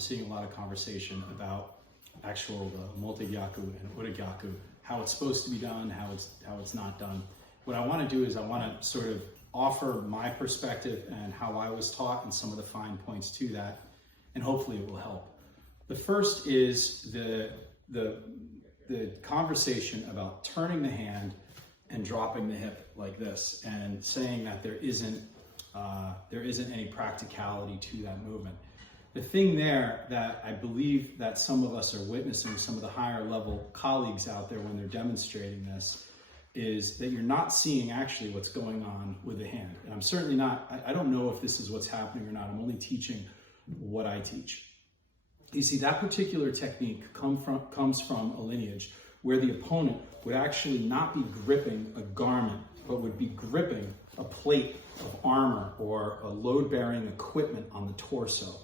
seeing a lot of conversation about actual multi-gyaku and ura-gyaku, how it's supposed to be done, how it's not done. What I want to do is I want to sort of offer my perspective and how I was taught and some of the fine points to that, and hopefully it will help. The first is the conversation about turning the hand and dropping the hip like this, and saying that there isn't any practicality to that movement. The thing there that I believe that some of us are witnessing, some of the higher level colleagues out there when they're demonstrating this, is that you're not seeing actually what's going on with the hand. And I'm certainly not, I don't know if this is what's happening or not. I'm only teaching what I teach. You see, that particular technique comes from a lineage where the opponent would actually not be gripping a garment, but would be gripping a plate of armor or a load-bearing equipment on the torso.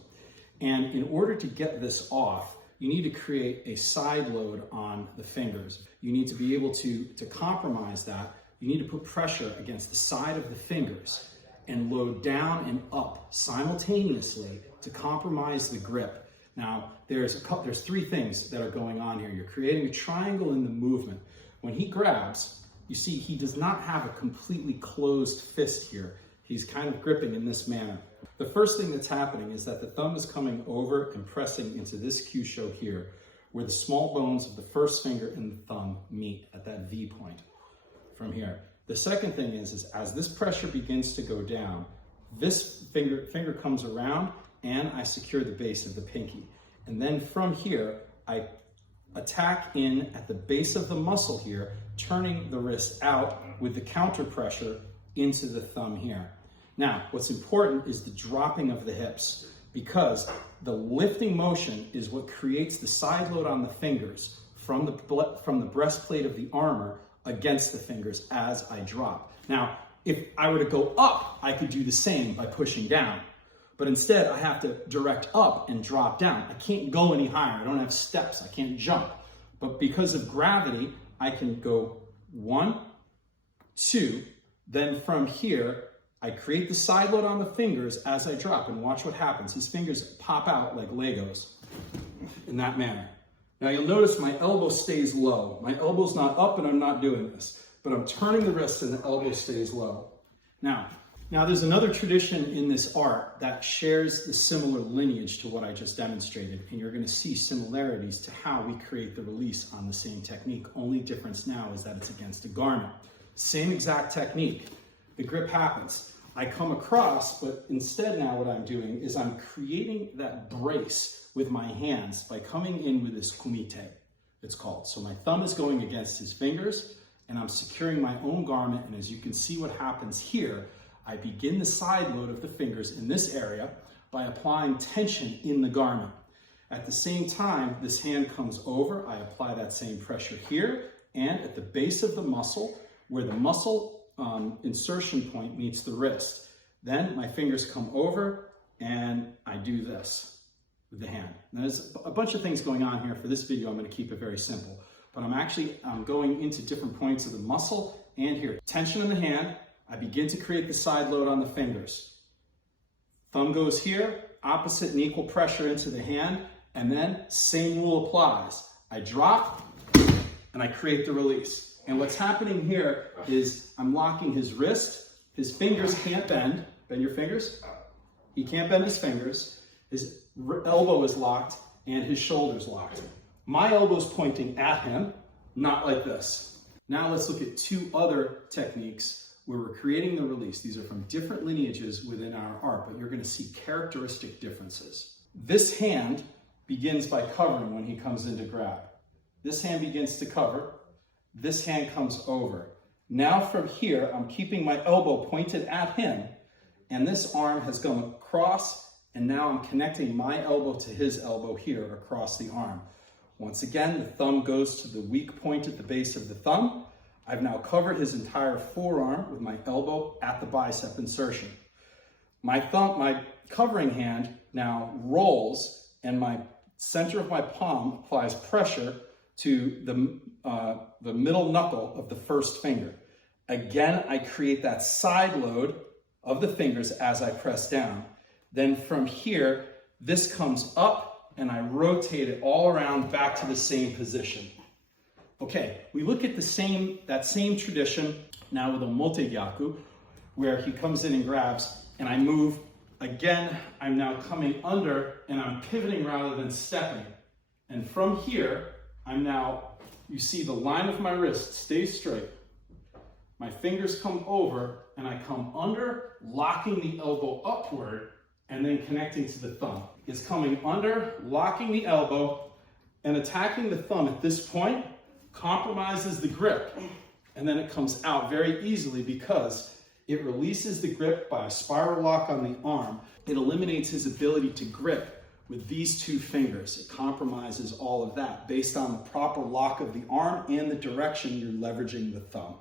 And in order to get this off, you need to create a side load on the fingers. You need to be able to compromise that. You need to put pressure against the side of the fingers and load down and up simultaneously to compromise the grip. Now, there's three things that are going on here. You're creating a triangle in the movement. When he grabs, you see he does not have a completely closed fist here. He's kind of gripping in this manner. The first thing that's happening is that the thumb is coming over and pressing into this kyusho here, where the small bones of the first finger and the thumb meet at that V point from here. The second thing is as this pressure begins to go down, this finger comes around and I secure the base of the pinky. And then from here, I attack in at the base of the muscle here, turning the wrist out with the counter pressure into the thumb here. Now, what's important is the dropping of the hips, because the lifting motion is what creates the side load on the fingers from the breastplate of the armor against the fingers as I drop. Now, if I were to go up, I could do the same by pushing down. But instead, I have to direct up and drop down. I can't go any higher. I don't have steps. I can't jump. But because of gravity, I can go 1, 2, then from here, I create the side load on the fingers as I drop, and watch what happens. His fingers pop out like Legos in that manner. Now you'll notice my elbow stays low. My elbow's not up and I'm not doing this, but I'm turning the wrist and the elbow stays low. Now there's another tradition in this art that shares the similar lineage to what I just demonstrated, and you're gonna see similarities to how we create the release on the same technique. Only difference now is that it's against a garment. Same exact technique. The grip happens. I come across, but instead now what I'm doing is I'm creating that brace with my hands by coming in with this kumite, it's called. So my thumb is going against his fingers and I'm securing my own garment, and as you can see what happens here, I begin the side load of the fingers in this area by applying tension in the garment. At the same time, this hand comes over, I apply that same pressure here and at the base of the muscle, where the muscle insertion point meets the wrist. Then my fingers come over and I do this with the hand. Now, there's a bunch of things going on here. For this video, I'm going to keep it very simple, but I'm going into different points of the muscle and here. Tension in the hand, I begin to create the side load on the fingers. Thumb goes here, opposite and equal pressure into the hand, and then same rule applies. I drop and I create the release. And what's happening here is I'm locking his wrist. His fingers can't bend. Bend your fingers. He can't bend his fingers. His elbow is locked and his shoulder's locked. My elbow's pointing at him, not like this. Now let's look at two other techniques where we're creating the release. These are from different lineages within our art, but you're going to see characteristic differences. This hand begins by covering when he comes in to grab. This hand begins to cover. This hand comes over. Now from here, I'm keeping my elbow pointed at him, and this arm has gone across, and now I'm connecting my elbow to his elbow here across the arm. Once again, the thumb goes to the weak point at the base of the thumb. I've now covered his entire forearm with my elbow at the bicep insertion. My covering hand now rolls, and my center of my palm applies pressure to the middle knuckle of the first finger. Again, I create that side load of the fingers as I press down. Then from here, this comes up and I rotate it all around back to the same position. Okay, we look at that same tradition now with a motegyaku, where he comes in and grabs, and I move. Again, I'm now coming under, and I'm pivoting rather than stepping. And from here, you see the line of my wrist stays straight. My fingers come over, and I come under, locking the elbow upward, and then connecting to the thumb. It's coming under, locking the elbow, and attacking the thumb at this point compromises the grip. And then it comes out very easily because it releases the grip by a spiral lock on the arm. It eliminates his ability to grip with these two fingers. It compromises all of that based on the proper lock of the arm and the direction you're leveraging the thumb.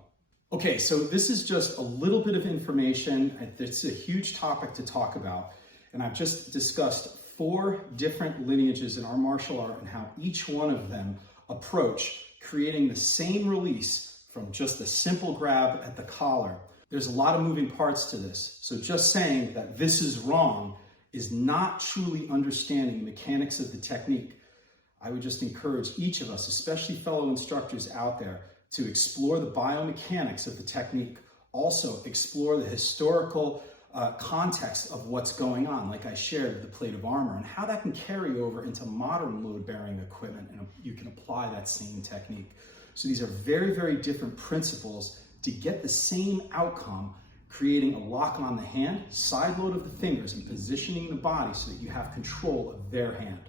Okay, so this is just a little bit of information. It's a huge topic to talk about. And I've just discussed 4 different lineages in our martial art and how each one of them approach creating the same release from just a simple grab at the collar. There's a lot of moving parts to this. So just saying that this is wrong is not truly understanding the mechanics of the technique. I would just encourage each of us, especially fellow instructors out there, to explore the biomechanics of the technique. Also explore the historical context of what's going on, like I shared the plate of armor, and how that can carry over into modern load-bearing equipment, and you can apply that same technique. So these are very, very different principles to get the same outcome, creating a lock on the hand, side load of the fingers, and positioning the body so that you have control of their hand.